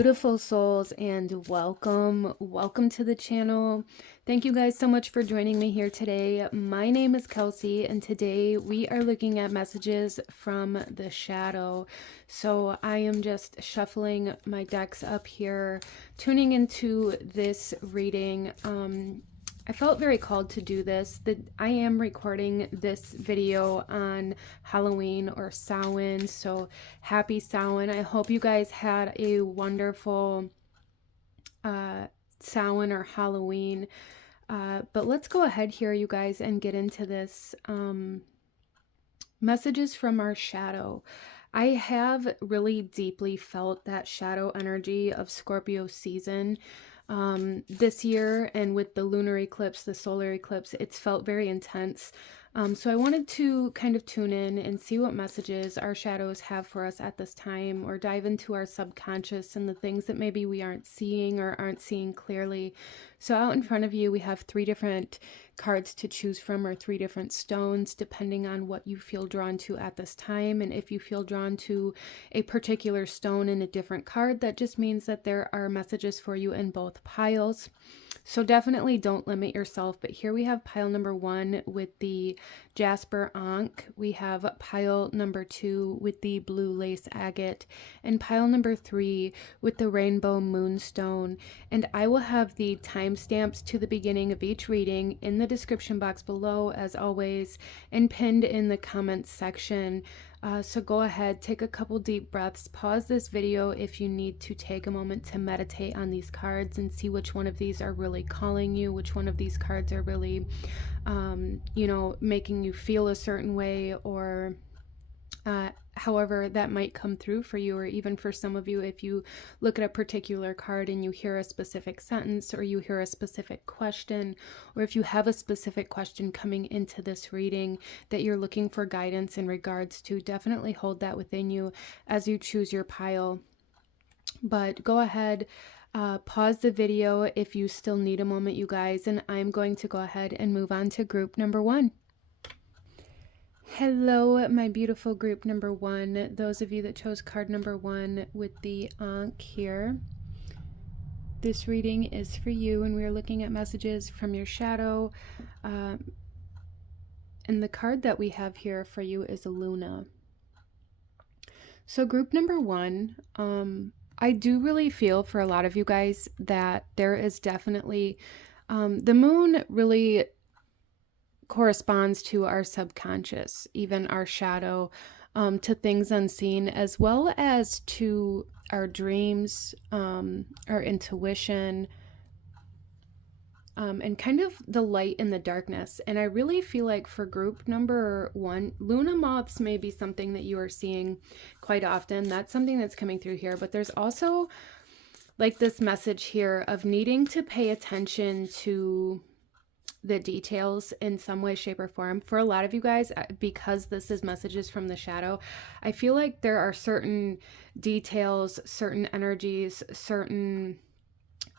beautiful souls, and welcome to the channel. Thank you guys so much for joining me here today. My name is Kelsey, and today we are looking at messages from the shadow. So I am just shuffling my decks up here, tuning into this reading. I felt very called to do this. I am recording this video on Halloween or Samhain, so happy Samhain. I hope you guys had a wonderful Samhain or Halloween. But let's go ahead here, you guys, and get into this. Messages from our shadow. I have really deeply felt that shadow energy of Scorpio season this year, and with the lunar eclipse, the solar eclipse, it's felt very intense. So I wanted to kind of tune in and see what messages our shadows have for us at this time, or dive into our subconscious and the things that maybe we aren't seeing or aren't seeing clearly. So out in front of you, we have 3 different cards to choose from, or 3 different stones, depending on what you feel drawn to at this time. And if you feel drawn to a particular stone in a different card, that just means that there are messages for you in both piles. So definitely don't limit yourself. But here we have pile number 1 with the Jasper Ankh. We have pile number 2 with the blue lace agate, and pile number 3 with the rainbow moonstone. And I will have the timestamps to the beginning of each reading in the description box below, as always, and pinned in the comments section. So go ahead, take a couple deep breaths, pause this video if you need to take a moment to meditate on these cards and see which one of these are really calling you, which one of these cards are really, making you feel a certain way, or however that might come through for you, or even for some of you, if you look at a particular card and you hear a specific sentence, or you hear a specific question, or if you have a specific question coming into this reading that you're looking for guidance in regards to, definitely hold that within you as you choose your pile. But go ahead, pause the video if you still need a moment, you guys, and I'm going to go ahead and move on to group number 1. Hello, my beautiful group number 1. Those of you that chose card number 1 with the Ankh here, this reading is for you, and we are looking at messages from your shadow. And the card that we have here for you is Luna. So group number 1, I do really feel for a lot of you guys that there is definitely, the moon really corresponds to our subconscious, even our shadow, to things unseen, as well as to our dreams, our intuition, and kind of the light and the darkness. And I really feel like for group number 1, Luna moths may be something that you are seeing quite often. That's something that's coming through here, but there's also like this message here of needing to pay attention to the details in some way, shape, or form. For a lot of you guys, because this is messages from the shadow, I feel like there are certain details, certain energies, certain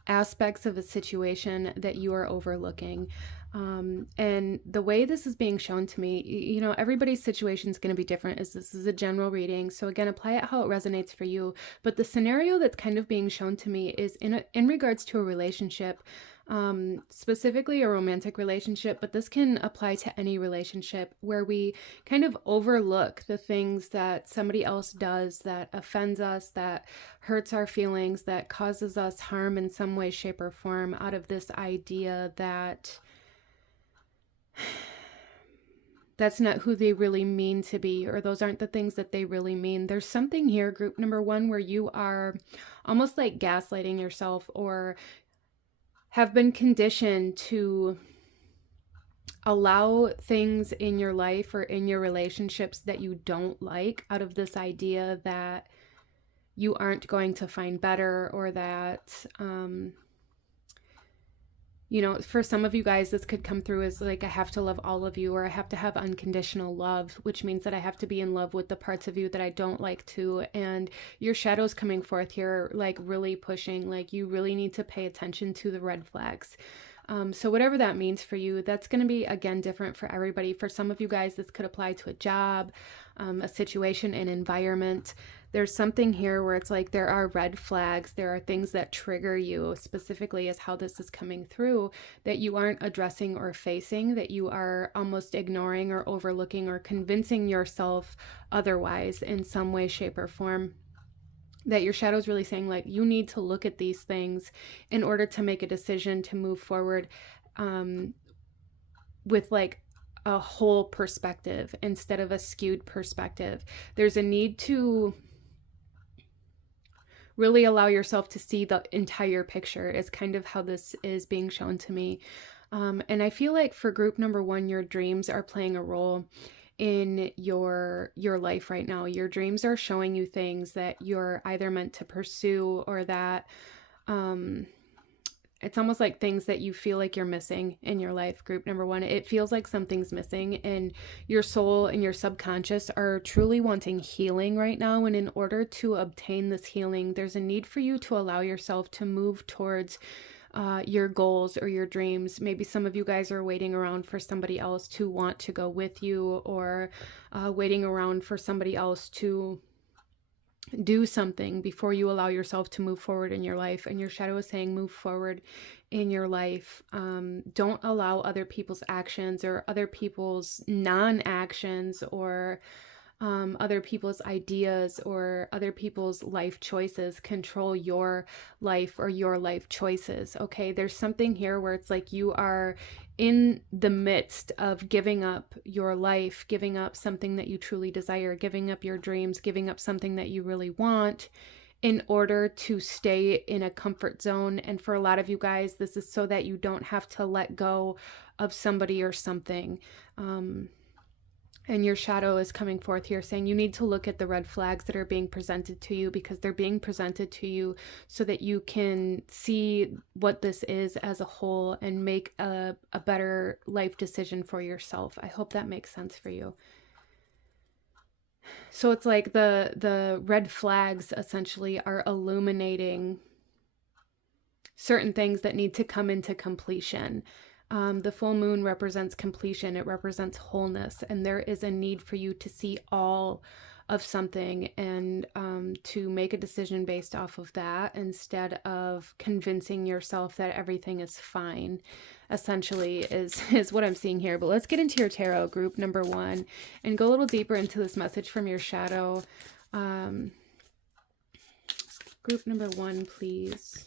aspects of a situation that you are overlooking. And the way this is being shown to me, everybody's situation is going to be different, as this is a general reading. So again, apply it how it resonates for you. But the scenario that's kind of being shown to me is in regards to a relationship, specifically a romantic relationship, but this can apply to any relationship where we kind of overlook the things that somebody else does that offends us, that hurts our feelings, that causes us harm in some way, shape, or form, out of this idea that that's not who they really mean to be, or those aren't the things that they really mean. There's something here, group number 1, where you are almost like gaslighting yourself, or have been conditioned to allow things in your life or in your relationships that you don't like, out of this idea that you aren't going to find better, or that, for some of you guys, this could come through as like, I have to love all of you, or I have to have unconditional love, which means that I have to be in love with the parts of you that I don't like too. And your shadow's coming forth here, like really pushing, like you really need to pay attention to the red flags. So whatever that means for you, that's going to be, again, different for everybody. For some of you guys, this could apply to a job, a situation, an environment. There's something here where it's like there are red flags, there are things that trigger you, specifically as how this is coming through, that you aren't addressing or facing, that you are almost ignoring or overlooking or convincing yourself otherwise in some way, shape, or form. That your shadow is really saying, like, you need to look at these things in order to make a decision to move forward with like a whole perspective instead of a skewed perspective. There's a need to really allow yourself to see the entire picture, is kind of how this is being shown to me. And I feel like for group number 1, your dreams are playing a role in your life right now. Your dreams are showing you things that you're either meant to pursue, or that it's almost like things that you feel like you're missing in your life. Group number 1, it feels like something's missing, and your soul and your subconscious are truly wanting healing right now. And in order to obtain this healing, there's a need for you to allow yourself to move towards your goals or your dreams. Maybe some of you guys are waiting around for somebody else to want to go with you, or waiting around for somebody else to do something before you allow yourself to move forward in your life. And your shadow is saying, move forward in your life. Don't allow other people's actions or other people's non-actions, or other people's ideas or other people's life choices control your life or your life choices. Okay, there's something here where it's like you are in the midst of giving up your life, giving up something that you truly desire, giving up your dreams, giving up something that you really want in order to stay in a comfort zone. And for a lot of you guys, this is so that you don't have to let go of somebody or something. And your shadow is coming forth here saying you need to look at the red flags that are being presented to you, because they're being presented to you so that you can see what this is as a whole and make a better life decision for yourself. I hope that makes sense for you. So it's like the red flags essentially are illuminating certain things that need to come into completion. The full moon represents completion. It represents wholeness. And there is a need for you to see all of something and to make a decision based off of that, instead of convincing yourself that everything is fine, essentially is what I'm seeing here. But let's get into your tarot, group number 1, and go a little deeper into this message from your shadow. Group number 1, please.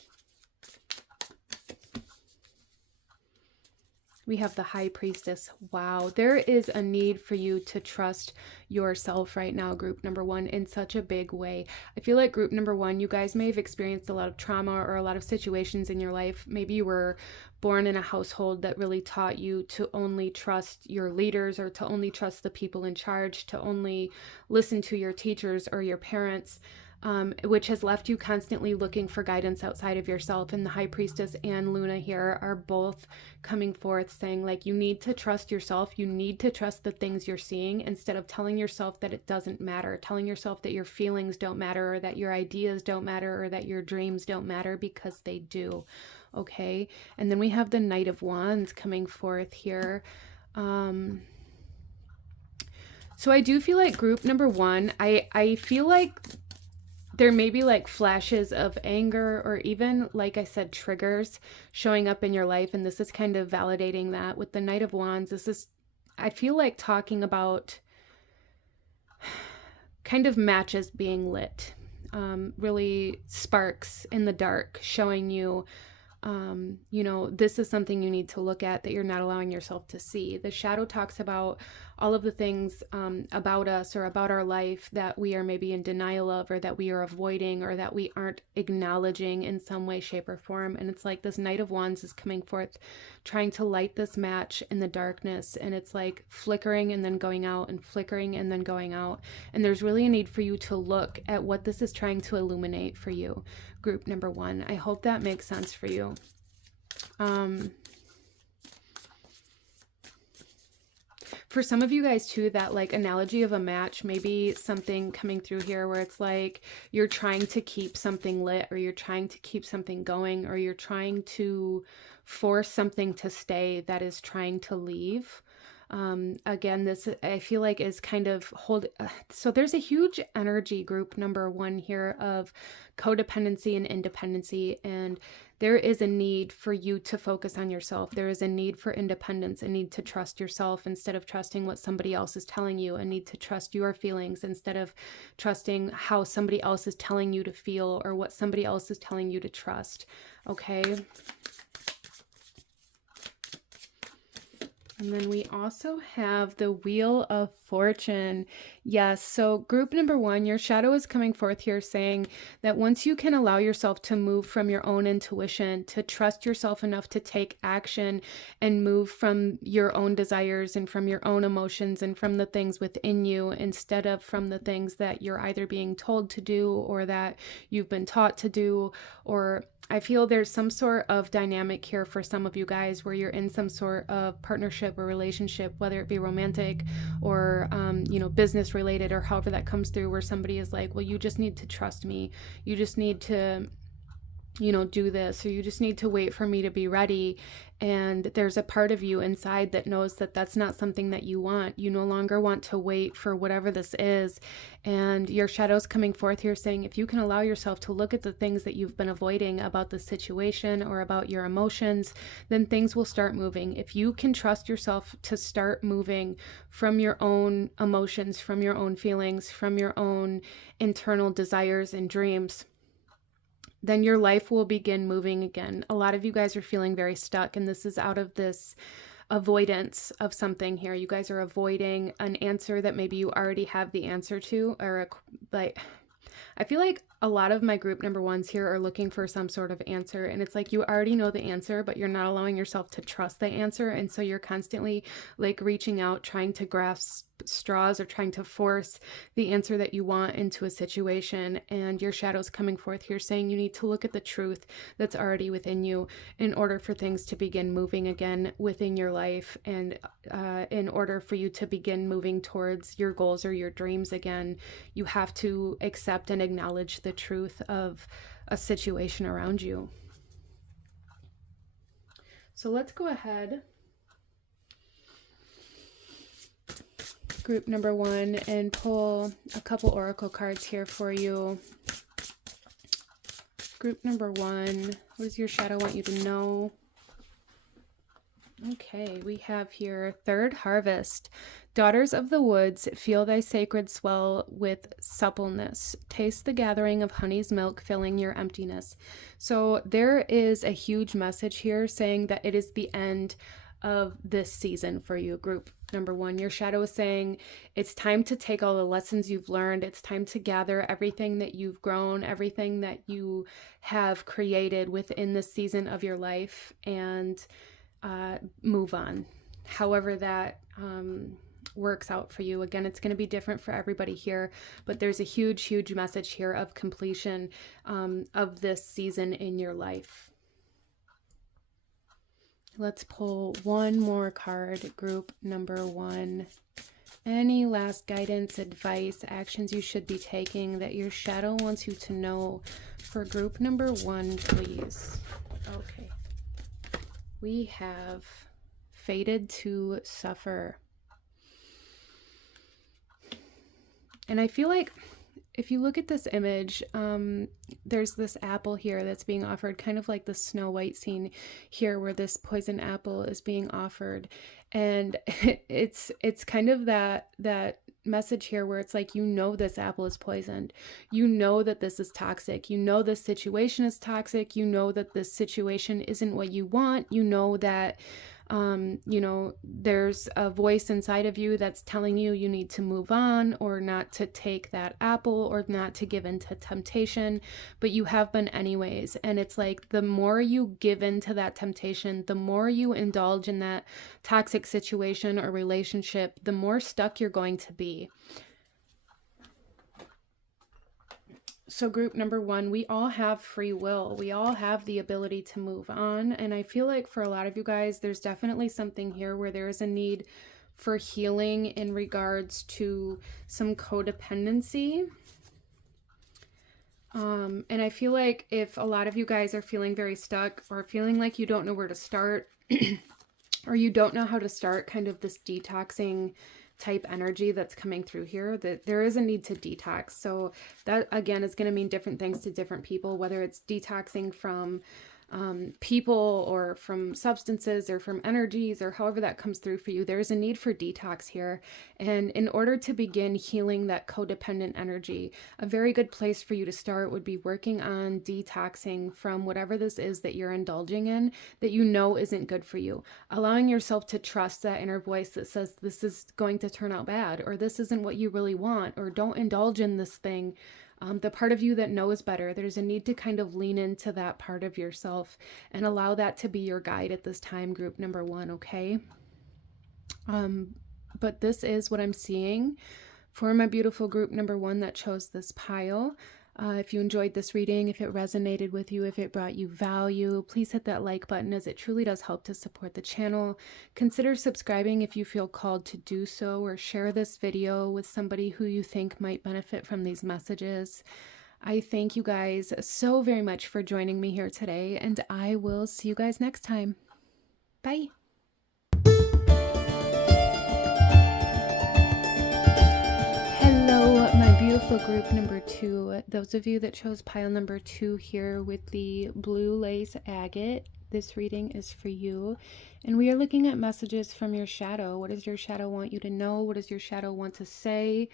We have the High Priestess. Wow. There is a need for you to trust yourself right now, group number 1, in such a big way. I feel like group number 1, you guys may have experienced a lot of trauma or a lot of situations in your life. Maybe you were born in a household that really taught you to only trust your leaders, or to only trust the people in charge, to only listen to your teachers or your parents. Which has left you constantly looking for guidance outside of yourself. And the High Priestess and Luna here are both coming forth saying, like, you need to trust yourself. You need to trust the things you're seeing, instead of telling yourself that it doesn't matter, telling yourself that your feelings don't matter, or that your ideas don't matter, or that your dreams don't matter, because they do. Okay. And then we have the Knight of Wands coming forth here. So I do feel like group number 1, I feel like there may be like flashes of anger, or even, like I said, triggers showing up in your life. And this is kind of validating that with the Knight of Wands. This is, I feel like, talking about kind of matches being lit, really sparks in the dark, showing you, you know, this is something you need to look at that you're not allowing yourself to see. The shadow talks about all of the things about us or about our life that we are maybe in denial of, or that we are avoiding, or that we aren't acknowledging in some way, shape, or form. And it's like this Knight of Wands is coming forth, trying to light this match in the darkness. And it's like flickering and then going out, and flickering and then going out. And there's really a need for you to look at what this is trying to illuminate for you, group number 1. I hope that makes sense for you. For some of you guys too, that like analogy of a match, maybe something coming through here where it's like you're trying to keep something lit, or you're trying to keep something going, or you're trying to force something to stay that is trying to leave. Again, this I feel like is kind of so there's a huge energy group number 1 here of codependency and independency, and there is a need for you to focus on yourself. There is a need for independence, a need to trust yourself instead of trusting what somebody else is telling you, a need to trust your feelings instead of trusting how somebody else is telling you to feel or what somebody else is telling you to trust. Okay. And then we also have the Wheel of Fortune. Yes, so group number 1, your shadow is coming forth here saying that once you can allow yourself to move from your own intuition, to trust yourself enough to take action and move from your own desires and from your own emotions and from the things within you instead of from the things that you're either being told to do or that you've been taught to do, or I feel there's some sort of dynamic here for some of you guys where you're in some sort of partnership or relationship, whether it be romantic or, business related or however that comes through, where somebody is like, well, you just need to trust me. You just need to, do this, or you just need to wait for me to be ready. And there's a part of you inside that knows that that's not something that you want. You no longer want to wait for whatever this is. And your shadow's coming forth here saying, if you can allow yourself to look at the things that you've been avoiding about the situation or about your emotions, then things will start moving. If you can trust yourself to start moving from your own emotions, from your own feelings, from your own internal desires and dreams, then your life will begin moving again. A lot of you guys are feeling very stuck, and this is out of this avoidance of something here. You guys are avoiding an answer that maybe you already have the answer to, or I feel like a lot of my group number 1s here are looking for some sort of answer, and it's like you already know the answer, but you're not allowing yourself to trust the answer, and so you're constantly like reaching out, trying to grasp straws or trying to force the answer that you want into a situation. And your shadow's coming forth here saying you need to look at the truth that's already within you in order for things to begin moving again within your life, and in order for you to begin moving towards your goals or your dreams again, you have to accept and acknowledge the truth of a situation around you. So let's go ahead, group number 1, and pull a couple oracle cards here for you. Group number 1, what does your shadow want you to know? Okay, we have here Third Harvest. Daughters of the woods, feel thy sacred swell with suppleness. Taste the gathering of honey's milk filling your emptiness. So there is a huge message here saying that it is the end of this season for you, group number 1. Your shadow is saying it's time to take all the lessons you've learned. It's time to gather everything that you've grown, everything that you have created within this season of your life, and move on. However that works out for you. Again, it's going to be different for everybody here, but there's a huge message here of completion of this season in your life. Let's pull one more card, group number 1. Any last guidance, advice, actions you should be taking that your shadow wants you to know for group number 1, please? Okay. We have Fated to Suffer. And I feel like if you look at this image, there's this apple here that's being offered, kind of like the Snow White scene here where this poison apple is being offered. And it's kind of that message here where it's like, this apple is poisoned. You know that this is toxic. You know this situation is toxic. You know that this situation isn't what you want. You know that there's a voice inside of you that's telling you you need to move on, or not to take that apple, or not to give in to temptation, but you have been anyways. And it's like, the more you give in to that temptation, the more you indulge in that toxic situation or relationship, the more stuck you're going to be. So group number 1, we all have free will. We all have the ability to move on. And I feel like for a lot of you guys, there's definitely something here where there is a need for healing in regards to some codependency. And I feel like if a lot of you guys are feeling very stuck or feeling like you don't know where to start, or you don't know how to start kind of this detoxing type energy that's coming through here, that there is a need to detox. So that again is going to mean different things to different people, whether it's detoxing from people or from substances or from energies or however that comes through for you. There's a need for detox here. And in order to begin healing that codependent energy, a very good place for you to start would be working on detoxing from whatever this is that you're indulging in that you know isn't good for you. Allowing yourself to trust that inner voice that says this is going to turn out bad, or this isn't what you really want, or don't indulge in this thing. The part of you that knows better, there's a need to kind of lean into that part of yourself and allow that to be your guide at this time, group number 1, okay? But this is what I'm seeing for my beautiful group number 1 that chose this pile. If you enjoyed this reading, if it resonated with you, if it brought you value, please hit that like button, as it truly does help to support the channel. Consider subscribing if you feel called to do so, or share this video with somebody who you think might benefit from these messages. I thank you guys so very much for joining me here today, and I will see you guys next time. Bye. My beautiful group number 2, those of you that chose pile number 2 here with the blue lace agate, this reading is for you. And we are looking at messages from your shadow. What does your shadow want you to know? What does your shadow want to say?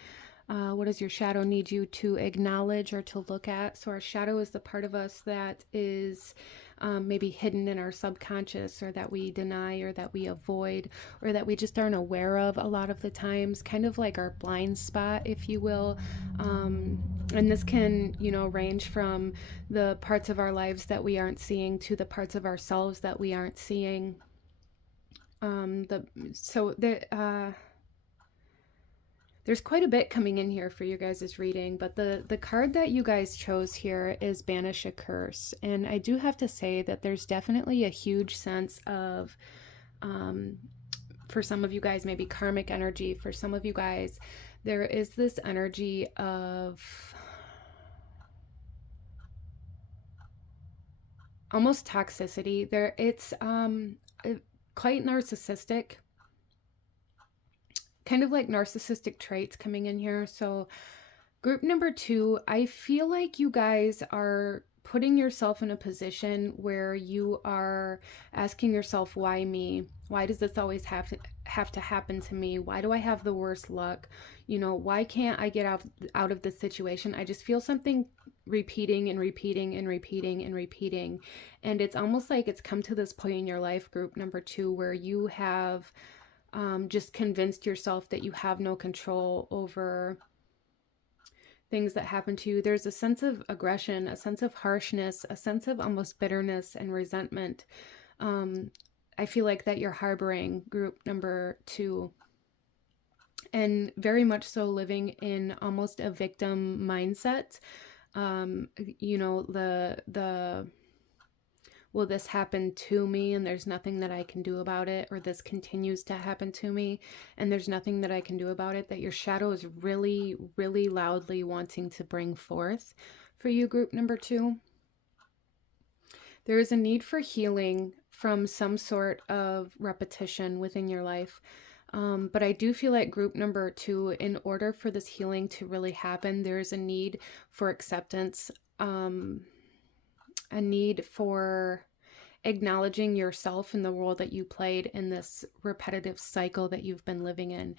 What does your shadow need you to acknowledge or to look at? So our shadow is the part of us that is maybe hidden in our subconscious, or that we deny, or that we avoid, or that we just aren't aware of a lot of the times, kind of like our blind spot, if you will. And this can, range from the parts of our lives that we aren't seeing to the parts of ourselves that we aren't seeing. There's quite a bit coming in here for you guys' reading, but the card that you guys chose here is Banish a Curse. And I do have to say that there's definitely a huge sense of, for some of you guys, maybe karmic energy. For some of you guys, there is this energy of almost toxicity. It's quite narcissistic. Kind of like narcissistic traits coming in here. So group number 2, I feel like you guys are putting yourself in a position where you are asking yourself, why me? Why does this always have to happen to me? Why do I have the worst luck? Why can't I get out of this situation? I just feel something repeating and repeating and repeating and repeating. And it's almost like it's come to this point in your life, group number 2, where you have just convinced yourself that you have no control over things that happen to you. There's a sense of aggression, a sense of harshness, a sense of almost bitterness and resentment. I feel like that you're harboring, group number 2, and very much so living in almost a victim mindset. Will this happen to me and there's nothing that I can do about it, or this continues to happen to me and there's nothing that I can do about it, that your shadow is really, really loudly wanting to bring forth for you, group number 2. There is a need for healing from some sort of repetition within your life. But I do feel like, group number 2, in order for this healing to really happen, there's a need for acceptance, a need for acknowledging yourself and the role that you played in this repetitive cycle that you've been living in.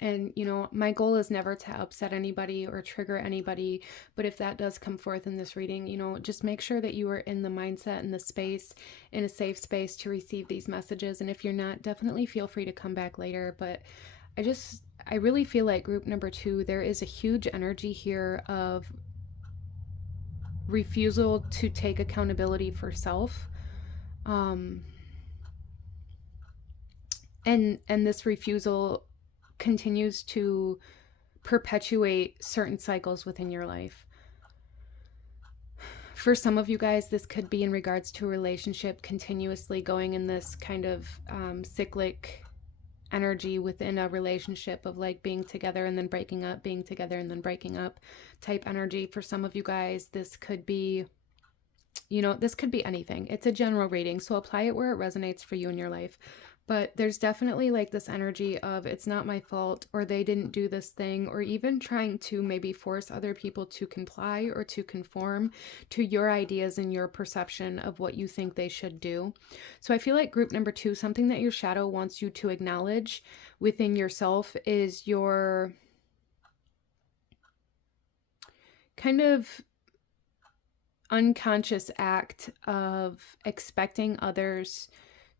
And, my goal is never to upset anybody or trigger anybody, but if that does come forth in this reading, just make sure that you are in the mindset and the space, in a safe space to receive these messages. And if you're not, definitely feel free to come back later. But I really feel like, group number 2, there is a huge energy here of refusal to take accountability for self. And this refusal continues to perpetuate certain cycles within your life. For some of you guys, this could be in regards to a relationship continuously going in this kind of cyclic energy within a relationship of like being together and then breaking up, being together and then breaking up type energy. For some of you guys, this could be you know, this could be anything. It's a general reading, so apply it where it resonates for you in your life. But there's definitely like this energy of it's not my fault, or they didn't do this thing, or even trying to maybe force other people to comply or to conform to your ideas and your perception of what you think they should do. So I feel like group number 2, something that your shadow wants you to acknowledge within yourself is your kind of unconscious act of expecting others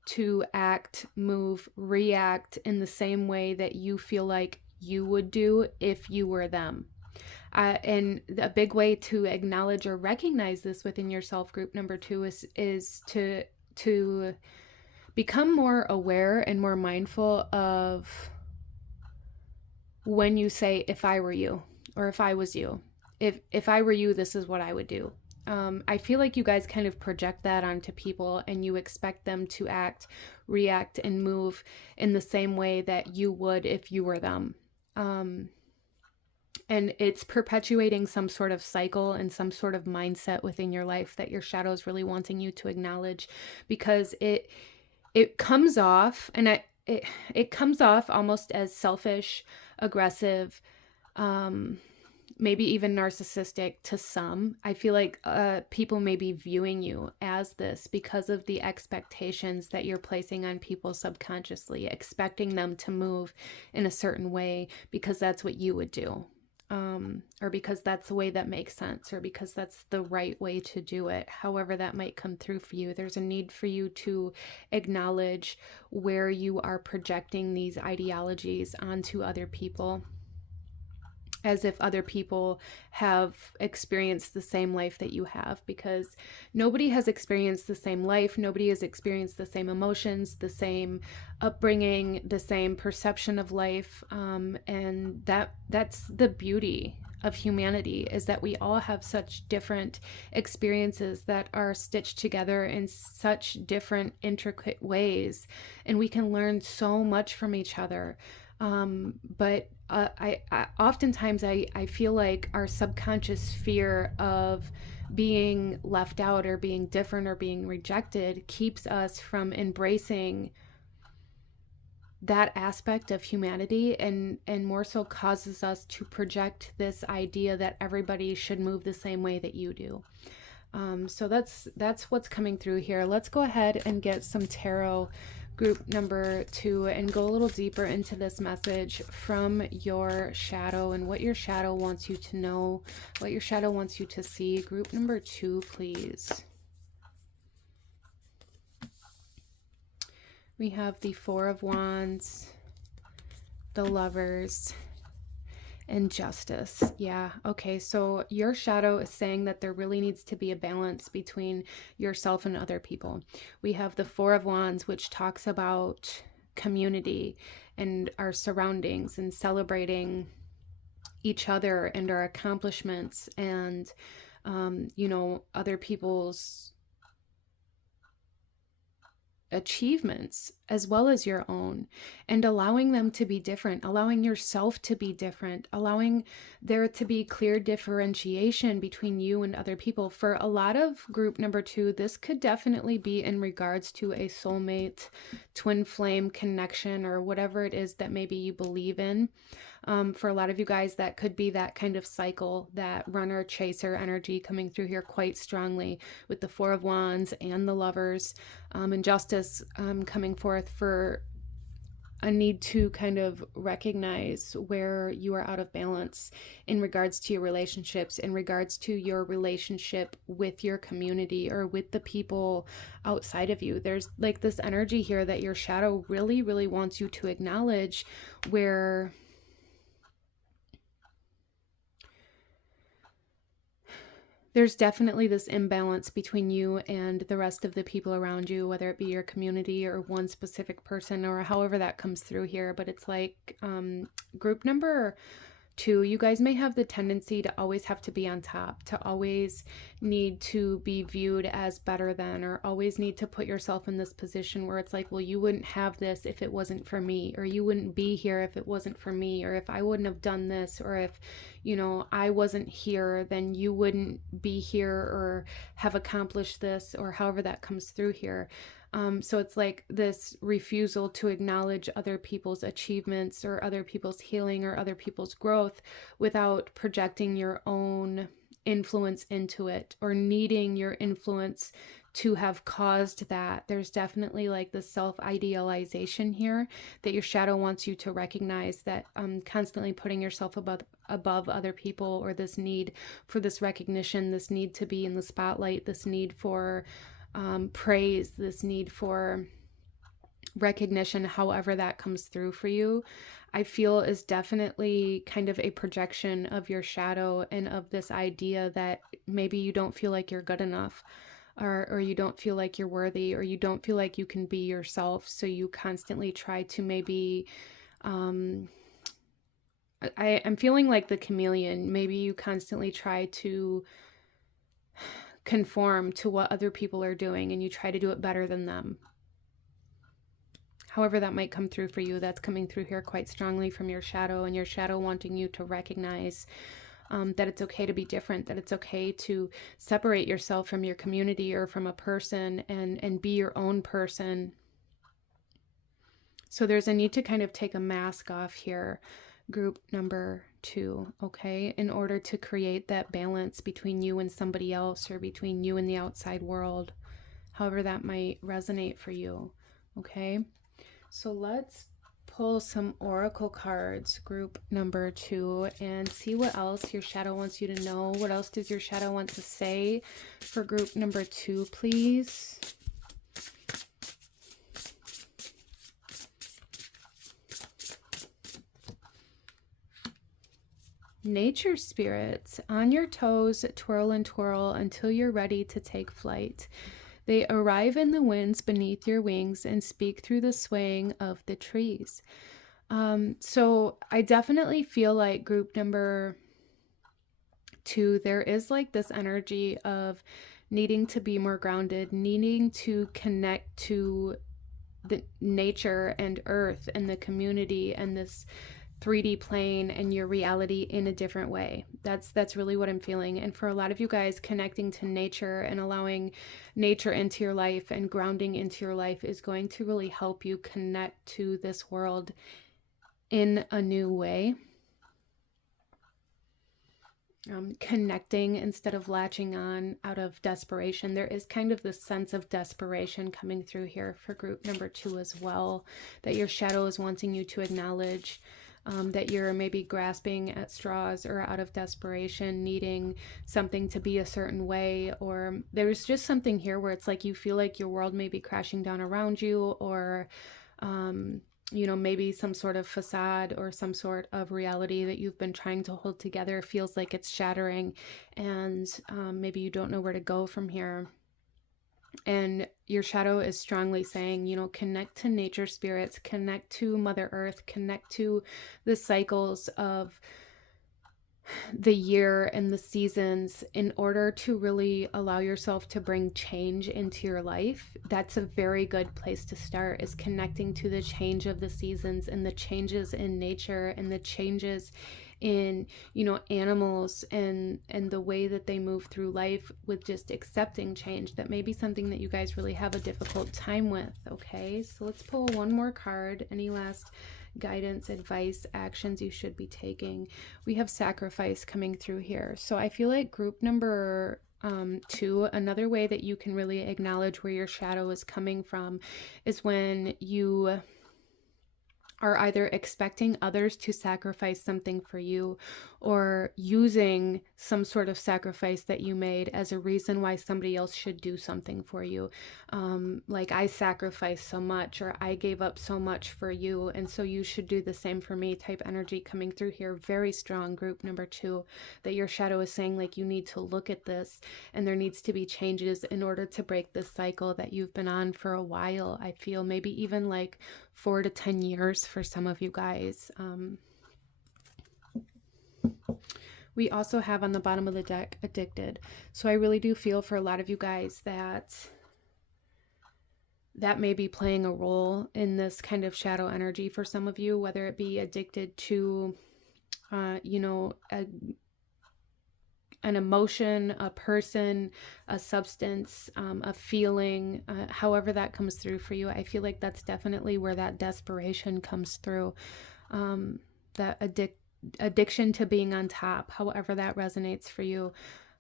to act, move, react in the same way that you feel like you would do if you were them. And a big way to acknowledge or recognize this within yourself, group number 2, is to become more aware and more mindful of when you say, if I were you, or if I was you. If I were you, this is what I would do. I feel like you guys kind of project that onto people, and you expect them to act, react, and move in the same way that you would if you were them. And it's perpetuating some sort of cycle and some sort of mindset within your life that your shadow is really wanting you to acknowledge, because it comes off, and it comes off almost as selfish, aggressive, maybe even narcissistic to some. I feel like people may be viewing you as this because of the expectations that you're placing on people subconsciously, expecting them to move in a certain way because that's what you would do, or because that's the way that makes sense, or because that's the right way to do it. However that might come through for you, there's a need for you to acknowledge where you are projecting these ideologies onto other people, as if other people have experienced the same life that you have, because nobody has experienced the same life. Nobody has experienced the same emotions, the same upbringing, the same perception of life. And that's the beauty of humanity, is that we all have such different experiences that are stitched together in such different, intricate ways. And we can learn so much from each other. But I oftentimes I feel like our subconscious fear of being left out or being different or being rejected keeps us from embracing that aspect of humanity, and more so causes us to project this idea that everybody should move the same way that you do. So that's what's coming through here. Let's go ahead and get some tarot group number 2 and go a little deeper into this message from your shadow and what your shadow wants you to know, what your shadow wants you to see. Group number 2, please. We have the Four of Wands, the Lovers, and Justice. Yeah, okay, so your shadow is saying that there really needs to be a balance between yourself and other people. We have the Four of Wands, which talks about community and our surroundings and celebrating each other and our accomplishments, and you know, other people's achievements as well as your own, and allowing them to be different, allowing yourself to be different, allowing there to be clear differentiation between you and other people. For a lot of group number 2, this could definitely be in regards to a soulmate, twin flame connection, or whatever it is that maybe you believe in. For a lot of you guys, that could be that kind of cycle, that runner chaser energy coming through here quite strongly with the Four of Wands and the Lovers, and Justice coming forth for a need to kind of recognize where you are out of balance in regards to your relationships, in regards to your relationship with your community or with the people outside of you. There's like this energy here that your shadow really, really wants you to acknowledge, where there's definitely this imbalance between you and the rest of the people around you, whether it be your community or one specific person, or however that comes through here. But it's like group number Two, you guys may have the tendency to always have to be on top, to always need to be viewed as better than, or always need to put yourself in this position where it's like, well, you wouldn't have this if it wasn't for me, or you wouldn't be here if it wasn't for me, or if I wouldn't have done this, or if, you know, I wasn't here, then you wouldn't be here or have accomplished this, or however that comes through here. So it's like this refusal to acknowledge other people's achievements or other people's healing or other people's growth without projecting your own influence into it, or needing your influence to have caused that. There's definitely like the self-idealization here that your shadow wants you to recognize, that constantly putting yourself above other people, or this need for this recognition, this need to be in the spotlight, this need for praise, this need for recognition, however that comes through for you, I feel is definitely kind of a projection of your shadow, and of this idea that maybe you don't feel like you're good enough, or you don't feel like you're worthy, or you don't feel like you can be yourself. So you constantly try to maybe, I'm feeling like the chameleon. Maybe you constantly try to conform to what other people are doing, and you try to do it better than them. However that might come through for you, that's coming through here quite strongly from your shadow, and your shadow wanting you to recognize that it's okay to be different, that it's okay to separate yourself from your community or from a person, and be your own person. So there's a need to kind of take a mask off here, group number 2, okay, in order to create that balance between you and somebody else, or between you and the outside world, however that might resonate for you, okay? So let's pull some oracle cards, group number 2, and see what else your shadow wants you to know. What else does your shadow want to say for group number 2, please? Nature spirits, on your toes, twirl and twirl until you're ready to take flight. They arrive in the winds beneath your wings and speak through the swaying of the trees. So I definitely feel like group number 2, there is like this energy of needing to be more grounded, needing to connect to the nature and earth and the community and this 3D plane and your reality in a different way. That's really what I'm feeling. And for a lot of you guys, connecting to nature and allowing nature into your life and grounding into your life is going to really help you connect to this world in a new way. Connecting instead of latching on out of desperation. There is kind of this sense of desperation coming through here for group number 2 as well, that your shadow is wanting you to acknowledge. That you're maybe grasping at straws, or out of desperation, needing something to be a certain way, or there's just something here where it's like you feel like your world may be crashing down around you, or you know, maybe some sort of facade or some sort of reality that you've been trying to hold together feels like it's shattering, and maybe you don't know where to go from here. And your shadow is strongly saying, you know, connect to nature spirits, connect to Mother Earth, connect to the cycles of the year and the seasons in order to really allow yourself to bring change into your life. That's a very good place to start, is connecting to the change of the seasons and the changes in nature and the changes in, you know, animals and the way that they move through life, with just accepting change. That may be something that you guys really have a difficult time with. Okay, so let's pull one more card. Any last guidance, advice, actions you should be taking? We have sacrifice coming through here. So I feel like group number 2, another way that you can really acknowledge where your shadow is coming from is when you are either expecting others to sacrifice something for you, or using some sort of sacrifice that you made as a reason why somebody else should do something for you. Like, I sacrificed so much, or I gave up so much for you, and so you should do the same for me type energy coming through here. Very strong, group number 2, that your shadow is saying, like, you need to look at this, and there needs to be changes in order to break this cycle that you've been on for a while. I feel maybe even like 4 to 10 years for some of you guys. We also have on the bottom of the deck addicted. So I really do feel for a lot of you guys that that may be playing a role in this kind of shadow energy for some of you, whether it be addicted to, you know, an emotion, a person, a substance, a feeling, however that comes through for you. I feel like that's definitely where that desperation comes through. That addiction to being on top, however that resonates for you.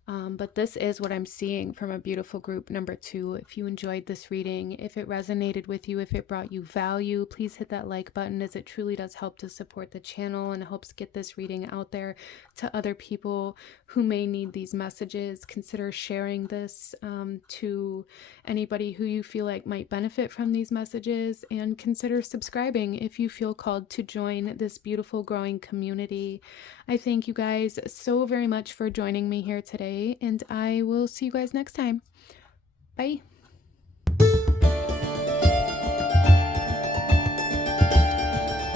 But this is what I'm seeing from a beautiful group number 2. If you enjoyed this reading, if it resonated with you, if it brought you value, please hit that like button, as it truly does help to support the channel and helps get this reading out there to other people who may need these messages. Consider sharing this to anybody who you feel like might benefit from these messages, and consider subscribing if you feel called to join this beautiful growing community. I thank you guys so very much for joining me here today, and I will see you guys next time. Bye.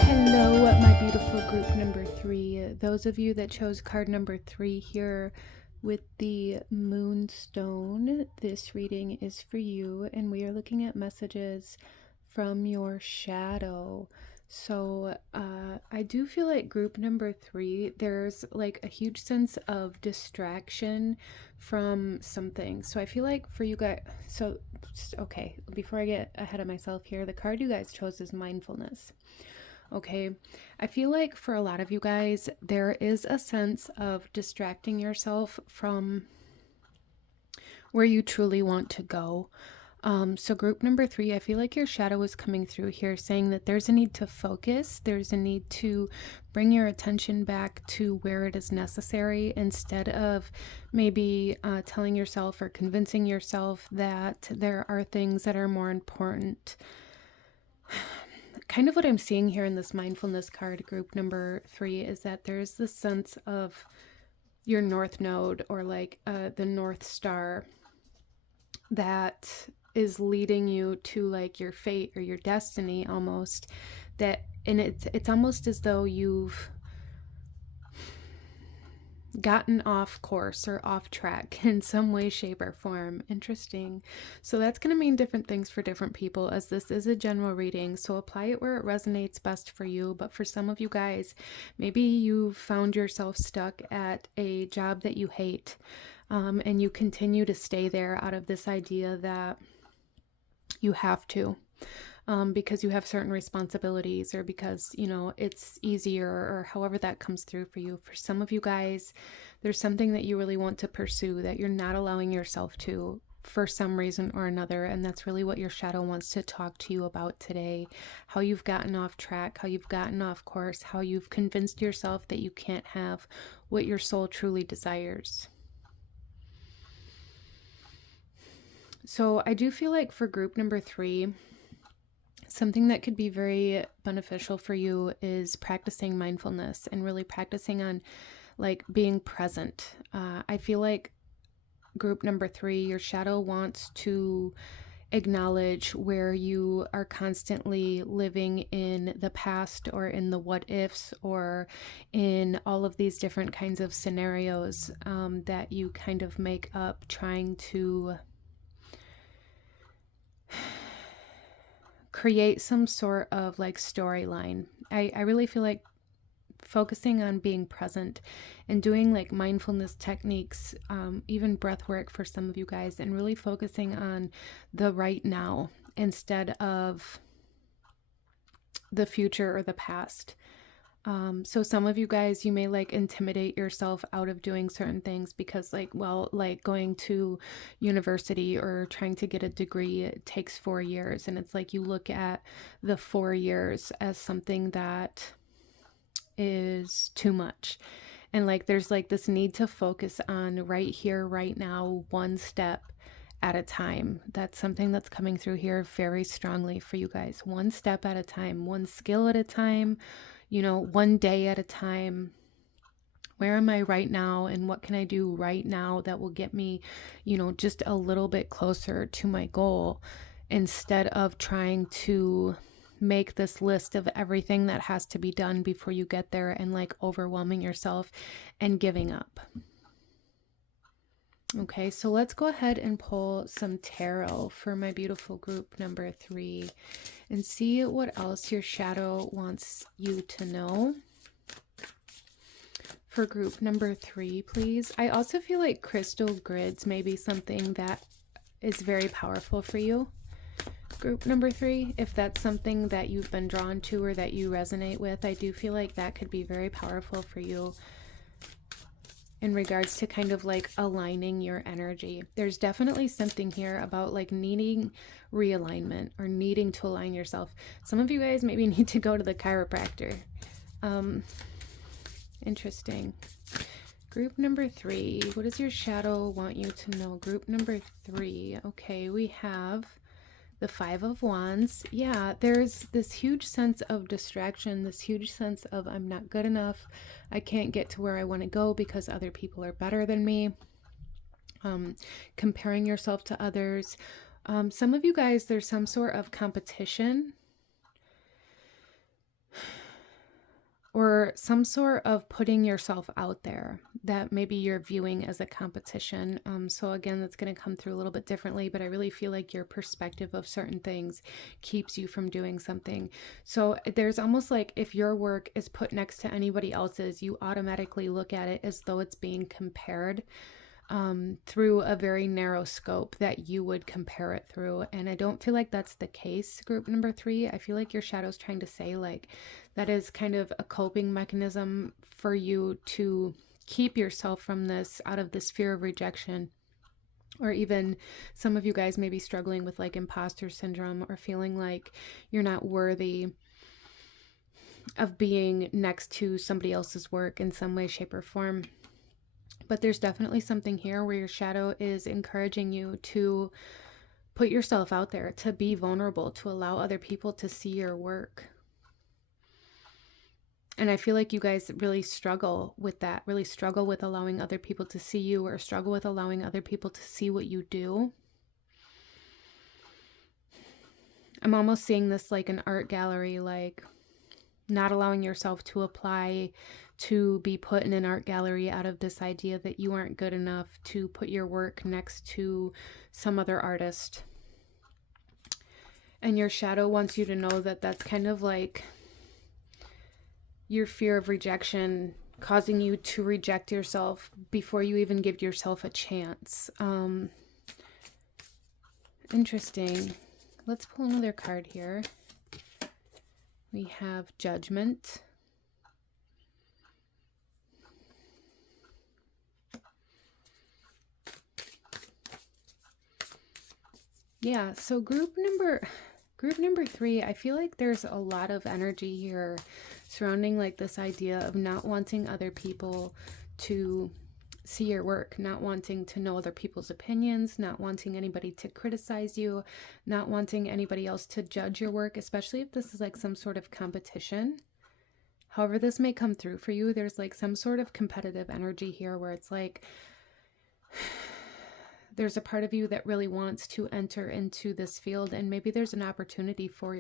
Hello, my beautiful group number 3. Those of you that chose card number 3 here with the Moonstone, this reading is for you, and we are looking at messages from your shadow. So I do feel like group number 3, there's like a huge sense of distraction from something. So I feel like for you guys, so okay, before I get ahead of myself here, the card you guys chose is mindfulness. Okay, I feel like for a lot of you guys, there is a sense of distracting yourself from where you truly want to go. So group number 3, I feel like your shadow is coming through here saying that there's a need to focus. There's a need to bring your attention back to where it is necessary, instead of maybe telling yourself or convincing yourself that there are things that are more important. Kind of what I'm seeing here in this mindfulness card, group number 3, is that there's this sense of your north node, or like the North Star, that is leading you to like your fate or your destiny almost, that, and it's almost as though you've gotten off course or off track in some way, shape, or form. Interesting. So that's going to mean different things for different people, as this is a general reading, so apply it where it resonates best for you. But for some of you guys, maybe you found yourself stuck at a job that you hate, and you continue to stay there out of this idea that you have to, because you have certain responsibilities, or because, you know, it's easier, or however that comes through for you. For some of you guys, there's something that you really want to pursue that you're not allowing yourself to for some reason or another, and that's really what your shadow wants to talk to you about today. How you've gotten off track, how you've gotten off course, how you've convinced yourself that you can't have what your soul truly desires. So I do feel like for group number 3, something that could be very beneficial for you is practicing mindfulness, and really practicing on like being present. I feel like group number 3, your shadow wants to acknowledge where you are constantly living in the past, or in the what ifs, or in all of these different kinds of scenarios that you kind of make up, trying to create some sort of like storyline. I really feel like focusing on being present and doing like mindfulness techniques, even breath work for some of you guys, and really focusing on the right now instead of the future or the past. So some of you guys, you may like intimidate yourself out of doing certain things because like, well, like going to university or trying to get a degree, it takes 4 years. And it's like, you look at the 4 years as something that is too much. And like, there's like this need to focus on right here, right now, one step at a time. That's something that's coming through here very strongly for you guys. One step at a time, one skill at a time, you know, one day at a time. Where am I right now, and what can I do right now that will get me, you know, just a little bit closer to my goal, instead of trying to make this list of everything that has to be done before you get there and like overwhelming yourself and giving up. Okay, so let's go ahead and pull some tarot for my beautiful group number 3 and see what else your shadow wants you to know. For group number 3, please. I also feel like crystal grids may be something that is very powerful for you. Group number 3, if that's something that you've been drawn to or that you resonate with, I do feel like that could be very powerful for you in regards to kind of like aligning your energy. There's definitely something here about like needing realignment or needing to align yourself. Some of you guys maybe need to go to the chiropractor. Interesting. Group number 3, what does your shadow want you to know? Group number 3, okay, we have the 5 of Wands. Yeah, there's this huge sense of distraction, this huge sense of I'm not good enough. I can't get to where I want to go because other people are better than me. Comparing yourself to others. Some of you guys, there's some sort of competition or some sort of putting yourself out there that maybe you're viewing as a competition. So again, that's going to come through a little bit differently, but I really feel like your perspective of certain things keeps you from doing something. So there's almost like if your work is put next to anybody else's, you automatically look at it as though it's being compared through a very narrow scope that you would compare it through. And I don't feel like that's the case, group number 3. I feel like your shadow's trying to say like that is kind of a coping mechanism for you to keep yourself from this, out of this fear of rejection. Or even some of you guys may be struggling with like imposter syndrome or feeling like you're not worthy of being next to somebody else's work in some way, shape, or form. But there's definitely something here where your shadow is encouraging you to put yourself out there, to be vulnerable, to allow other people to see your work. And I feel like you guys really struggle with that, really struggle with allowing other people to see you, or struggle with allowing other people to see what you do. I'm almost seeing this like an art gallery, like not allowing yourself to apply to be put in an art gallery out of this idea that you aren't good enough to put your work next to some other artist. And your shadow wants you to know that that's kind of like your fear of rejection causing you to reject yourself before you even give yourself a chance. Interesting. Let's pull another card here. We have Judgment. Yeah, so group number 3, I feel like there's a lot of energy here surrounding like this idea of not wanting other people to see your work, not wanting to know other people's opinions, not wanting anybody to criticize you, not wanting anybody else to judge your work, especially if this is like some sort of competition. However this may come through for you, there's like some sort of competitive energy here where it's like there's a part of you that really wants to enter into this field, and maybe there's an opportunity for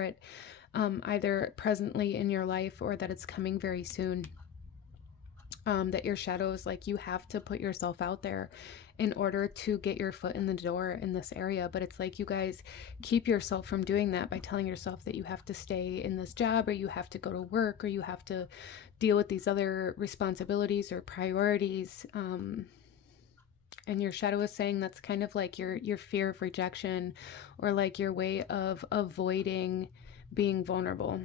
it, either presently in your life or that it's coming very soon. That your shadow is like, you have to put yourself out there in order to get your foot in the door in this area. But it's like you guys keep yourself from doing that by telling yourself that you have to stay in this job, or you have to go to work, or you have to deal with these other responsibilities or priorities. And your shadow is saying that's kind of like your fear of rejection, or like your way of avoiding being vulnerable.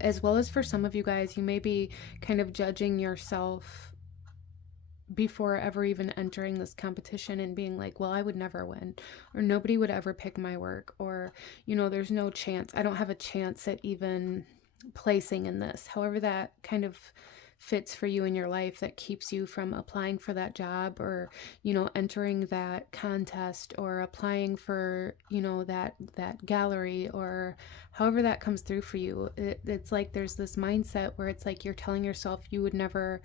As well as for some of you guys, you may be kind of judging yourself before ever even entering this competition and being like, well, I would never win, or nobody would ever pick my work, or, you know, there's no chance. I don't have a chance at even placing in this. However that kind of fits for you in your life, that keeps you from applying for that job, or, you know, entering that contest, or applying for, you know, that gallery, or however that comes through for you. It's like there's this mindset where it's like you're telling yourself you would never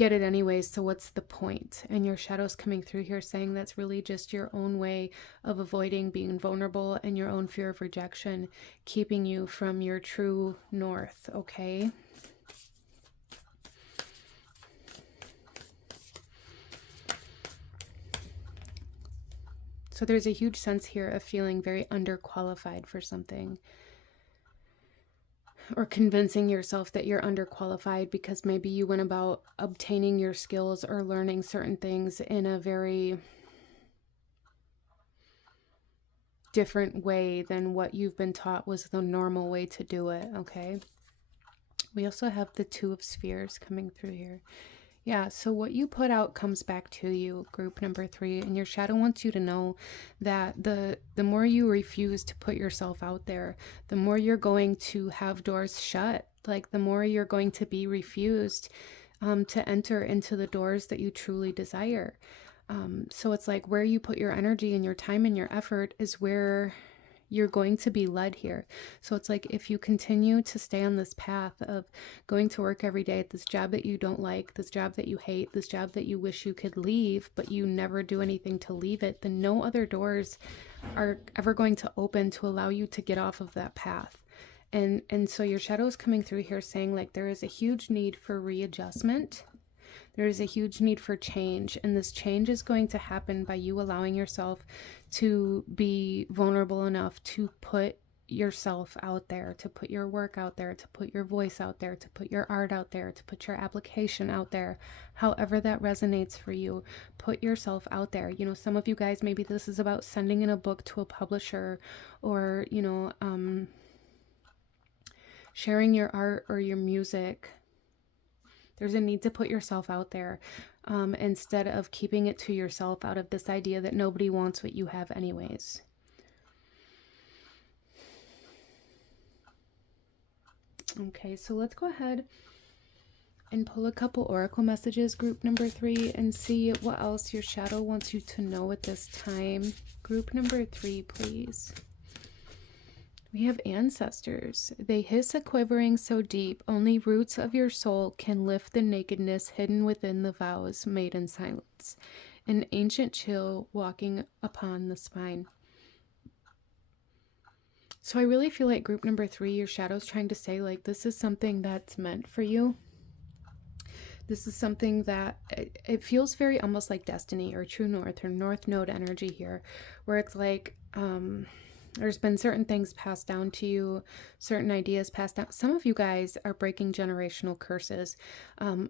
get it anyways, so what's the point? And your shadow's coming through here saying that's really just your own way of avoiding being vulnerable and your own fear of rejection, keeping you from your true north, okay? So there's a huge sense here of feeling very underqualified for something, or convincing yourself that you're underqualified because maybe you went about obtaining your skills or learning certain things in a very different way than what you've been taught was the normal way to do it, okay? We also have the Two of Spheres coming through here. Yeah, so what you put out comes back to you, group number 3, and your shadow wants you to know that the more you refuse to put yourself out there, the more you're going to have doors shut, like the more you're going to be refused to enter into the doors that you truly desire. So it's like where you put your energy and your time and your effort is where you're going to be led here. So it's like if you continue to stay on this path of going to work every day at this job that you don't like, this job that you hate, this job that you wish you could leave, but you never do anything to leave it, then no other doors are ever going to open to allow you to get off of that path. And so your shadow is coming through here saying like there is a huge need for readjustment. There is a huge need for change, and this change is going to happen by you allowing yourself to be vulnerable enough to put yourself out there, to put your work out there, to put your voice out there, to put your art out there, to put your application out there, however that resonates for you. Put yourself out there. You know, some of you guys, maybe this is about sending in a book to a publisher, or, you know, sharing your art or your music. There's a need to put yourself out there instead of keeping it to yourself out of this idea that nobody wants what you have anyways. Okay, so let's go ahead and pull a couple oracle messages, group number 3, and see what else your shadow wants you to know at this time. Group number 3, please. We have ancestors. They hiss a quivering so deep, only roots of your soul can lift the nakedness hidden within the vows made in silence. An ancient chill walking upon the spine. So I really feel like group number 3, your shadow's trying to say like this is something that's meant for you. This is something that it feels very almost like destiny or true north or north node energy here, where it's like there's been certain things passed down to you, certain ideas passed down. Some of you guys are breaking generational curses,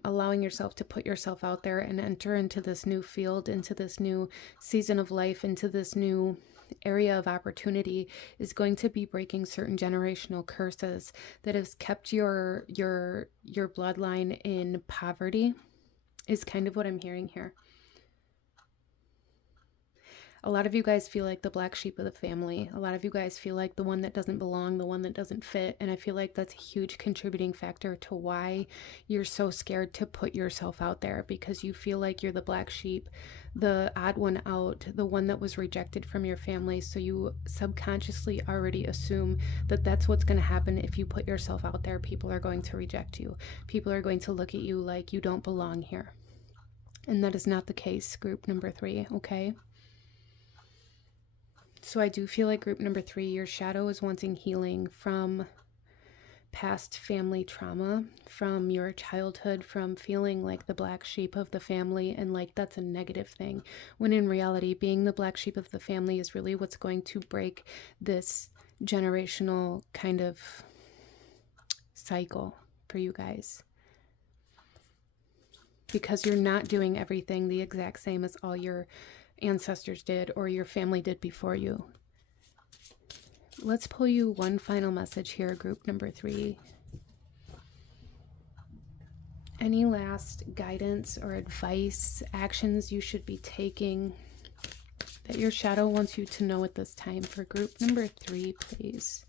allowing yourself to put yourself out there and enter into this new field, into this new season of life, into this new area of opportunity is going to be breaking certain generational curses that has kept your bloodline in poverty, is kind of what I'm hearing here. A lot of you guys feel like the black sheep of the family. A lot of you guys feel like the one that doesn't belong, the one that doesn't fit. And I feel like that's a huge contributing factor to why you're so scared to put yourself out there, because you feel like you're the black sheep, the odd one out, the one that was rejected from your family. So you subconsciously already assume that that's what's going to happen if you put yourself out there. People are going to reject you. People are going to look at you like you don't belong here. And that is not the case, group number 3, okay? So I do feel like group number 3, your shadow is wanting healing from past family trauma, from your childhood, from feeling like the black sheep of the family and like that's a negative thing, when in reality being the black sheep of the family is really what's going to break this generational kind of cycle for you guys. Because you're not doing everything the exact same as all your ancestors did or your family did before you. Let's pull you one final message here, group number 3. Any last guidance or advice, actions you should be taking that your shadow wants you to know at this time for group number 3, please?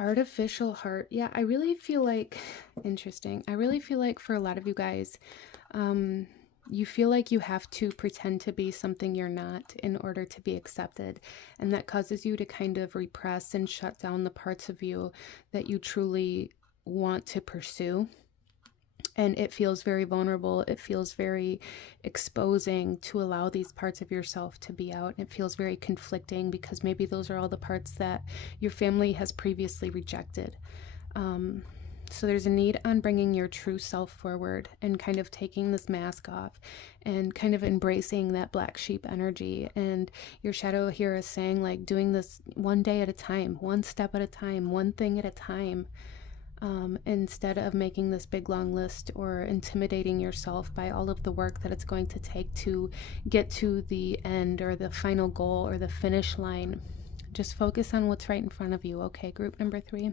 Artificial heart. Yeah, I really feel like, interesting. I really feel like for a lot of you guys, You feel like you have to pretend to be something you're not in order to be accepted. And that causes you to kind of repress and shut down the parts of you that you truly want to pursue. And it feels very vulnerable. It feels very exposing to allow these parts of yourself to be out. It feels very conflicting because maybe those are all the parts that your family has previously rejected. So there's a need on bringing your true self forward and kind of taking this mask off and kind of embracing that black sheep energy. And your shadow here is saying, like, doing this one day at a time, one step at a time, one thing at a time. Instead of making this big long list or intimidating yourself by all of the work that it's going to take to get to the end or the final goal or the finish line. Just focus on what's right in front of you. Okay, group number 3.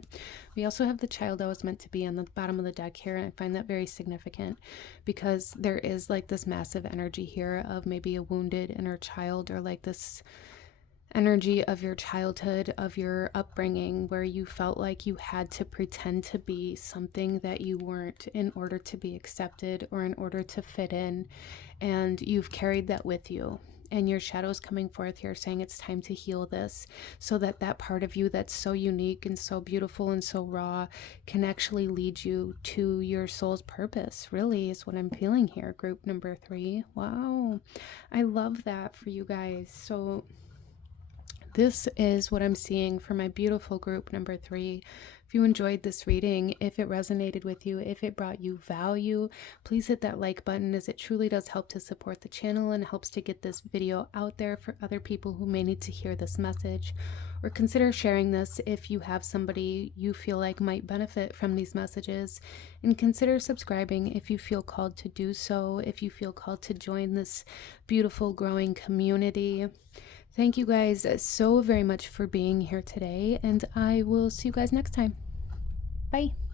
We also have the child that was meant to be on the bottom of the deck here, and I find that very significant because there is like this massive energy here of maybe a wounded inner child, or like this energy of your childhood, of your upbringing, where you felt like you had to pretend to be something that you weren't in order to be accepted or in order to fit in, and you've carried that with you. And your shadow is coming forth here saying it's time to heal this, so that that part of you that's so unique and so beautiful and so raw can actually lead you to your soul's purpose, really, is what I'm feeling here, group number 3. Wow, I love that for you guys. So this is what I'm seeing for my beautiful group number 3. If you enjoyed this reading, if it resonated with you, if it brought you value, please hit that like button, as it truly does help to support the channel and helps to get this video out there for other people who may need to hear this message. Or consider sharing this if you have somebody you feel like might benefit from these messages. And consider subscribing if you feel called to do so, if you feel called to join this beautiful growing community. Thank you guys so very much for being here today, and I will see you guys next time. Bye.